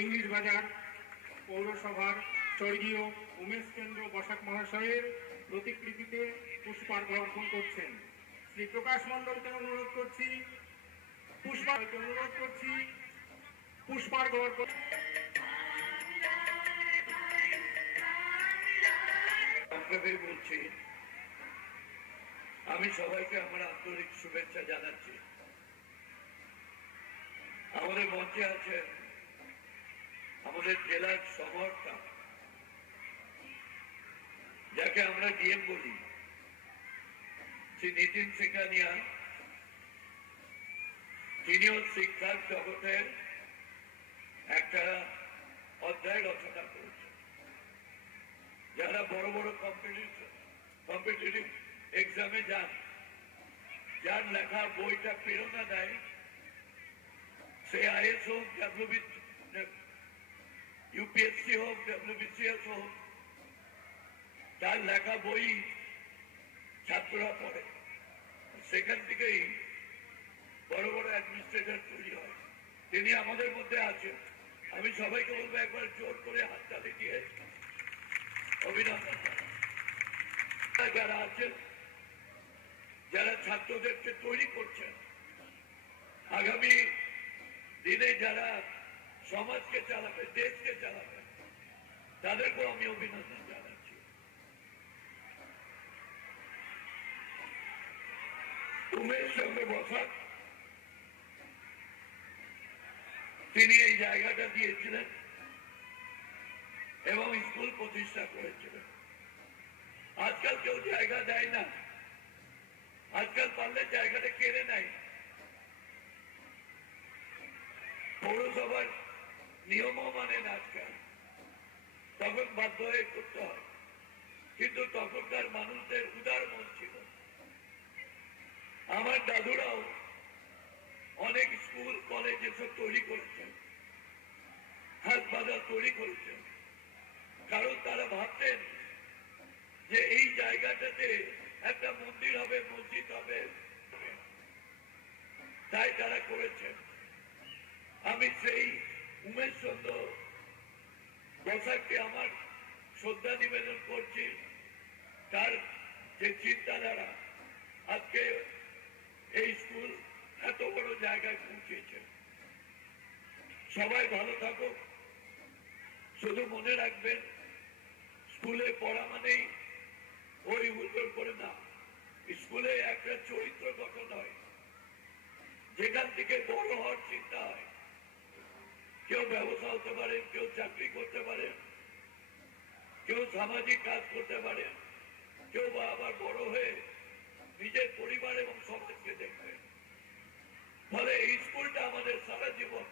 English বাজার পৌরসভার স্বর্গীয় উমেশ চন্দ্র বসাক মহাশয়ের প্রতিকৃতিতে পুষ্পার্ঘ অর্পণ করছেন। শ্রী প্রকাশ মণ্ডলকে অনুরোধ করছি পুষ্পার্ঘ অর্পণ। বলছি, আমি সবাইকে আমার আন্তরিক শুভেচ্ছা জানাচ্ছি। আমাদের মঞ্চে আছেন আমাদের জেলার সমর্থক, যাকে আমরা ডিএম বলি, শ্রী নীতিন সিংহানিয়া। তিনিও শিক্ষার জগতের একটা অধ্যায় রচনা করেছেন। যারা বড় বড় কম্পিটিটিভ এক্সামে যান, যার লেখা বইটা প্রেরণা দেয়, সে আইএস হোক, ইউপিএসসি হোক, ডব্লিউবিসিএস হোক, তার লেখা বই ছাত্ররা পড়ে। সেখান থেকেই বড় বড় অ্যাডমিনিস্ট্রেটর তৈরি হয়। তিনি আমাদের মধ্যে আছেন। আমি সবাইকে বলবো একবার জোর করে হাততালি দিয়ে অভিনন্দন। যারা আছেন, যারা ছাত্রদেরকে তৈরি করছেন, আগামী দিনে যারা সমাজকে চালাবে, দেশকে চালাবে, তাদেরকেও আমি অভিনন্দন জানাচ্ছি। উমেশ চন্দ্র বসাক তিনি এই জায়গাটা দিয়েছিলেন এবং স্কুল প্রতিষ্ঠা করেছিলেন। আজকাল কেউ জায়গা দেয় না, আজকাল পারলে জায়গাটা কেড়ে নেয়। পৌরসভার নিয়মও মানে না আজকাল, তখন বাধ্য হয়ে করতে হয়। কিন্তু তখনকার মানুষদের উদার মন ছিল। আমার দাদুরাও অনেক স্কুল কলেজ এসব তৈরি করেছেন, হাসপাতাল তৈরি করেছেন, কারণ তারা ভাবতেন যে এই জায়গাটাতে একটা মন্দির হবে, মসজিদ হবে, তাই তারা করেছেন। আমি সেই উমেশ চন্দ্র বসাককে আমার শ্রদ্ধা নিবেদন করছি। তার যে চিন্তাধারা আজকে এই স্কুল এত বড় জায়গায় পৌঁছেছে। সবাই ভালো থাকুক। শুধু মনে রাখবেন, স্কুলে পড়া মানেই ওই উল্টোর করে না। স্কুলে একটা চরিত্র গঠন হয়, যেখান থেকে বড় হওয়ার চিন্তা হয়। কেউ ব্যবসা হতে পারেন, কেউ চাকরি করতে পারেন, কেউ সামাজিক কাজ করতে পারেন, কেউ বা আবার বড় হয়ে নিজের পরিবার এবং সমাজকে দেখবেন। ফলে এই স্কুলটা আমাদের সারা জীবন